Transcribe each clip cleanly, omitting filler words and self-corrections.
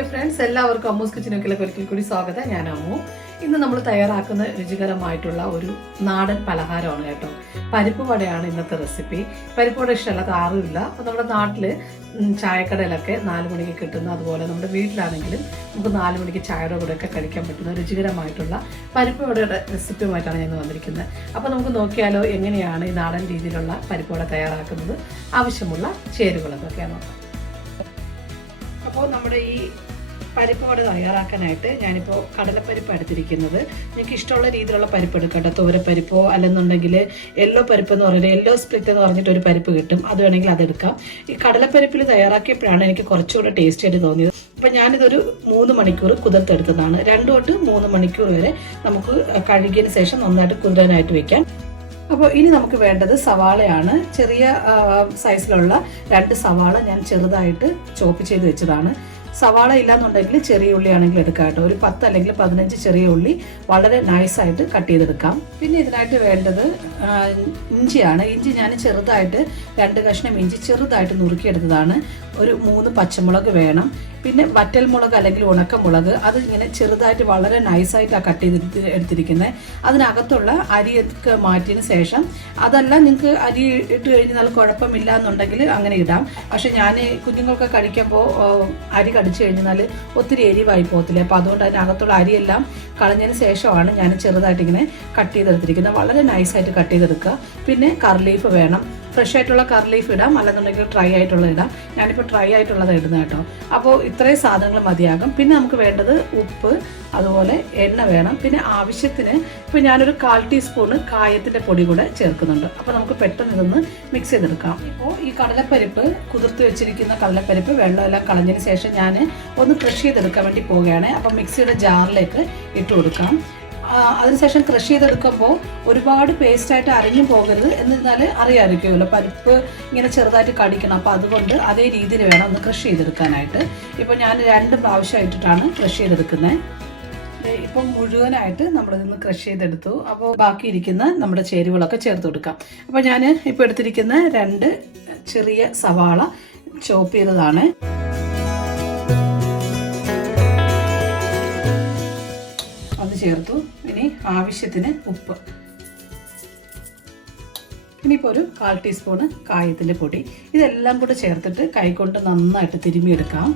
Dear friends, എല്ലാവർക്കും അമ്മൂസ് കിച്ചനൊക്കെ ഒരിക്കൽ കൂടി സ്വാഗതം. ഞാൻ അമ്മു. ഇന്ന് നമ്മൾ തയ്യാറാക്കുന്ന രുചികരമായിട്ടുള്ള ഒരു നാടൻ പലഹാരമാണ് കേട്ടോ. പരിപ്പ് വടയാണ് ഇന്നത്തെ റെസിപ്പി. പരിപ്പ് വട ഇഷ്ടമല്ലാത്ത ആരുമില്ല. അപ്പോൾ നമ്മുടെ നാട്ടിൽ ചായക്കടയിലൊക്കെ 4 മണിക്ക് കിട്ടുന്ന, അതുപോലെ നമ്മുടെ വീട്ടിലാണെങ്കിലും നമുക്ക് 4 മണിക്ക് ചായയുടെ കൂടെയൊക്കെ കഴിക്കാൻ പറ്റുന്ന രുചികരമായിട്ടുള്ള പരിപ്പ് വടയുടെ റെസിപ്പിയുമായിട്ടാണ് ഞാൻ വന്നിരിക്കുന്നത്. അപ്പോൾ നമുക്ക് നോക്കിയാലോ എങ്ങനെയാണ് ഈ നാടൻ രീതിയിലുള്ള പരിപ്പ് വട തയ്യാറാക്കുന്നത്. ആവശ്യമുള്ള ചേരുവകളൊക്കെയാണ് നോക്കാം. അപ്പോൾ നമ്മുടെ ഈ പരിപ്പ് വട തയ്യാറാക്കാനായിട്ട് ഞാനിപ്പോൾ കടലപ്പരിപ്പ് എടുത്തിരിക്കുന്നത്. നിങ്ങൾക്ക് ഇഷ്ടമുള്ള രീതിയിലുള്ള പരിപ്പ് എടുക്കട്ടെ. തോരപ്പരിപ്പോ അല്ലെന്നുണ്ടെങ്കിൽ യെല്ലോ പരിപ്പ് എന്ന് പറഞ്ഞിട്ട് യെല്ലോ സ്പ്ലിറ്റ് എന്ന് പറഞ്ഞിട്ട് ഒരു പരിപ്പ് കിട്ടും, അത് വേണമെങ്കിൽ അതെടുക്കാം. ഈ കടലപ്പരിപ്പിൽ തയ്യാറാക്കിയപ്പോഴാണ് എനിക്ക് കുറച്ചുകൂടെ ടേസ്റ്റ് ആയിട്ട് തോന്നിയത്. അപ്പം ഞാനിതൊരു 3 മണിക്കൂർ കുതിർത്തെടുത്തതാണ്. 2 തൊട്ട് 3 മണിക്കൂർ വരെ നമുക്ക് കഴുകിയതിന് ശേഷം നന്നായിട്ട് കുതിരാനായിട്ട് വെക്കാം. അപ്പോൾ ഇനി നമുക്ക് വേണ്ടത് സവാളയാണ്. ചെറിയ സൈസിലുള്ള 2 സവാള ഞാൻ ചെറുതായിട്ട് ചോപ്പ് ചെയ്ത് വെച്ചതാണ്. സവാള ഇല്ലാന്നുണ്ടെങ്കിൽ ചെറിയ ഉള്ളി ആണെങ്കിൽ എടുക്കാം കേട്ടോ. ഒരു 10 അല്ലെങ്കിൽ 15 ചെറിയ ഉള്ളി വളരെ നൈസായിട്ട് കട്ട് ചെയ്തെടുക്കാം. പിന്നെ ഇതിനായിട്ട് വേണ്ടത് ഇഞ്ചിയാണ്. ഇഞ്ചി ഞാൻ ചെറുതായിട്ട് 2 കഷ്ണം ഇഞ്ചി ചെറുതായിട്ട് നുറുക്കിയെടുത്തതാണ്. ഒരു 3 പച്ചമുളക് വേണം. പിന്നെ വറ്റൽമുളക് അല്ലെങ്കിൽ ഉണക്കമുളക്, അത് ഇങ്ങനെ ചെറുതായിട്ട് വളരെ നൈസായിട്ടാണ് കട്ട് ചെയ്ത് എടുത്തിരിക്കുന്നത്. അതിനകത്തുള്ള അരിയൊക്കെ മാറ്റിയതിന് ശേഷം, അതല്ല നിങ്ങൾക്ക് അരി ഇട്ട് കഴിഞ്ഞാൽ കുഴപ്പമില്ല എന്നുണ്ടെങ്കിൽ അങ്ങനെ ഇടാം. പക്ഷെ ഞാൻ കുഞ്ഞുങ്ങൾക്ക് കഴിക്കുമ്പോൾ അരി കടിച്ചു കഴിഞ്ഞാൽ ഒത്തിരി എരിവായി പോകത്തില്ല. അപ്പോൾ അതുകൊണ്ട് അതിനകത്തുള്ള അരിയെല്ലാം കളഞ്ഞതിന് ശേഷമാണ് ഞാൻ ചെറുതായിട്ട് ഇങ്ങനെ കട്ട് ചെയ്തെടുത്തിരിക്കുന്നത്. വളരെ നൈസായിട്ട് കട്ട് ചെയ്തെടുക്കുക. പിന്നെ കറി ലീഫ് വേണം. ഫ്രഷ് ആയിട്ടുള്ള കറി ലീഫ് ഇടാം, അല്ലെന്നുണ്ടെങ്കിൽ ഡ്രൈ ആയിട്ടുള്ളത് ഇടാം. ഞാനിപ്പോൾ ഡ്രൈ ആയിട്ടുള്ളത് ഇടുന്നത് കേട്ടോ. അപ്പോൾ ഇത്രയും സാധനങ്ങൾ മതിയാകും. പിന്നെ നമുക്ക് വേണ്ടത് ഉപ്പ്, അതുപോലെ എണ്ണ വേണം. പിന്നെ ആവശ്യത്തിന് ഇപ്പോൾ ഞാനൊരു 1/4 ടീസ്പൂണ് കായത്തിൻ്റെ പൊടി കൂടെ ചേർക്കുന്നുണ്ട്. അപ്പോൾ നമുക്ക് പെട്ടെന്ന് ഇതൊന്ന് മിക്സ് ചെയ്തെടുക്കാം. ഇപ്പോൾ ഈ കടലപ്പരിപ്പ്, കുതിർത്ത് വെച്ചിരിക്കുന്ന കടലപ്പരിപ്പ് വെള്ളമെല്ലാം കളഞ്ഞതിന് ശേഷം ഞാൻ ഒന്ന് ക്രഷ് ചെയ്തെടുക്കാൻ വേണ്ടി പോവുകയാണ്. അപ്പോൾ മിക്സിയുടെ ജാറിലേക്ക് ഇട്ട് കൊടുക്കാം. അതിനുശേഷം ക്രഷ് ചെയ്തെടുക്കുമ്പോൾ ഒരുപാട് പേസ്റ്റായിട്ട് അരഞ്ഞു പോകരുത്. എന്നിരുന്നാൽ അറിയാമായിരിക്കുമല്ലോ, പരിപ്പ് ഇങ്ങനെ ചെറുതായിട്ട് കടിക്കണം. അപ്പോൾ അതുകൊണ്ട് അതേ രീതിയിൽ വേണം ഒന്ന് ക്രഷ് ചെയ്തെടുക്കാനായിട്ട്. ഇപ്പോൾ ഞാൻ 2 പ്രാവശ്യമായിട്ടാണ് ക്രഷ് ചെയ്തെടുക്കുന്നത്. ഇപ്പം മുഴുവനായിട്ട് നമ്മളിതൊന്ന് ക്രഷ് ചെയ്തെടുത്തു. അപ്പോൾ ബാക്കിയിരിക്കുന്ന നമ്മുടെ ചേരുവകളൊക്കെ ചേർത്ത് കൊടുക്കാം. അപ്പോൾ ഞാൻ ഇപ്പോൾ എടുത്തിരിക്കുന്ന 2 ചെറിയ സവാള ചോപ്പ് ചെയ്തതാണ്. അത് ചേർത്തു. ഇനി ആവശ്യത്തിന് ഉപ്പ്. ഇനിയിപ്പോൾ ഒരു 1/4 ടീസ്പൂണ് കായത്തിൻ്റെ പൊടി. ഇതെല്ലാം കൂടെ ചേർത്തിട്ട് കൈകൊണ്ട് നന്നായിട്ട് തിരുമ്മിയെടുക്കാം.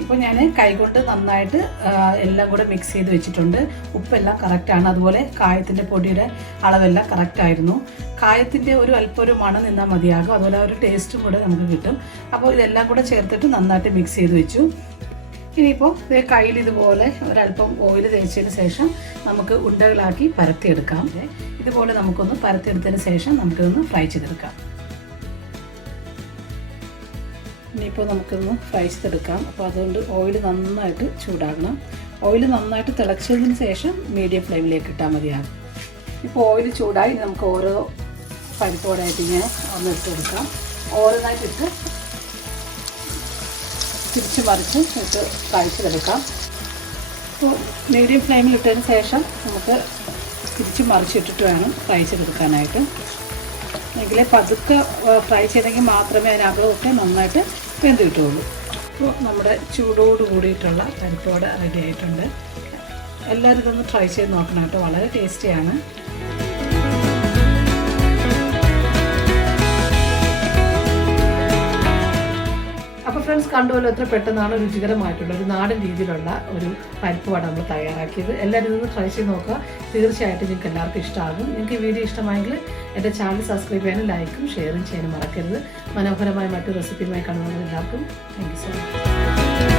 ഇപ്പോൾ ഞാൻ കൈകൊണ്ട് നന്നായിട്ട് എല്ലാം കൂടെ മിക്സ് ചെയ്ത് വെച്ചിട്ടുണ്ട്. ഉപ്പെല്ലാം കറക്റ്റാണ്. അതുപോലെ കായത്തിൻ്റെ പൊടിയുടെ അളവെല്ലാം കറക്റ്റായിരുന്നു. കായത്തിൻ്റെ അല്പം ഒരു മണം നിന്നാൽ മതിയാകും. അതുപോലെ ഒരു ടേസ്റ്റും കൂടെ നമുക്ക് കിട്ടും. അപ്പോൾ ഇതെല്ലാം കൂടെ ചേർത്തിട്ട് നന്നായിട്ട് മിക്സ് ചെയ്ത് വെച്ചു. ഇനിയിപ്പോൾ കയ്യിൽ ഇതുപോലെ ഒരല്പം ഓയിൽ തേച്ചതിന് ശേഷം നമുക്ക് ഉണ്ടകളാക്കി പരത്തിയെടുക്കാം. ഇതുപോലെ നമുക്കൊന്ന് പരത്തിയെടുത്തതിന് ശേഷം നമുക്കിതൊന്ന് ഫ്രൈ ചെയ്തെടുക്കാം. ഇനിയിപ്പോൾ നമുക്കൊന്ന് ഫ്രൈ ചെയ്തെടുക്കാം. അപ്പോൾ അതുകൊണ്ട് ഓയിൽ നന്നായിട്ട് ചൂടാകണം. ഓയിൽ നന്നായിട്ട് തിളച്ചതിന് ശേഷം മീഡിയം ഫ്ലെയിമിലേക്ക് ഇട്ടാൽ മതിയാകും. ഇപ്പോൾ ഓയിൽ ചൂടായി നമുക്ക് ഓരോ പരിപ്പോടായിട്ട് ഇങ്ങനെ ഒന്ന് ഇട്ട് കൊടുക്കാം. ഓരോന്നായിട്ടിട്ട് തിരിച്ച് മറിച്ച് ഇട്ട് ഫ്രൈ ചെയ്തെടുക്കാം. അപ്പോൾ മീഡിയം ഫ്ലെയിമിൽ ഇട്ടതിന് ശേഷം നമുക്ക് തിരിച്ച് മറിച്ചിട്ടിട്ട് വേണം ഫ്രൈ ചെയ്തെടുക്കാനായിട്ട്. എങ്കിലേ പതുക്കെ ഫ്രൈ ചെയ്തെങ്കിൽ മാത്രമേ അതിനകത്തൊക്കെ നന്നായിട്ട് വെന്ത് കിട്ടുകയുള്ളൂ. അപ്പോൾ നമ്മുടെ ചൂടോട് കൂടിയിട്ടുള്ള പരിപ്പ് വട റെഡി ആയിട്ടുണ്ട്. എല്ലാവരും ഇതൊന്ന് ട്രൈ ചെയ്ത് നോക്കണം കേട്ടോ. വളരെ ടേസ്റ്റിയാണ്. അപ്പോൾ ഫ്രണ്ട്സ്, കണ്ടുപോലെ എത്ര പെട്ടെന്നാണ് രുചികരമായിട്ടുള്ള ഒരു നാടൻ രീതിയിലുള്ള ഒരു പരിപ്പ് വട നമ്മൾ തയ്യാറാക്കിയത്. എല്ലാവരും ഇതൊന്ന് ട്രൈ ചെയ്ത് നോക്കുക. തീർച്ചയായിട്ടും നിങ്ങൾക്ക് എല്ലാവർക്കും ഇഷ്ടമാകും. നിങ്ങൾക്ക് ഈ വീഡിയോ ഇഷ്ടമായെങ്കിൽ എൻ്റെ ചാനൽ സബ്സ്ക്രൈബ് ചെയ്യാനും ലൈക്കും ഷെയറും ചെയ്യാനും മറക്കരുത്. മനോഹരമായ മറ്റൊരു റെസിപ്പിയുമായി കാണുന്നതിന് എല്ലാവർക്കും താങ്ക് യു സോ മച്ച്.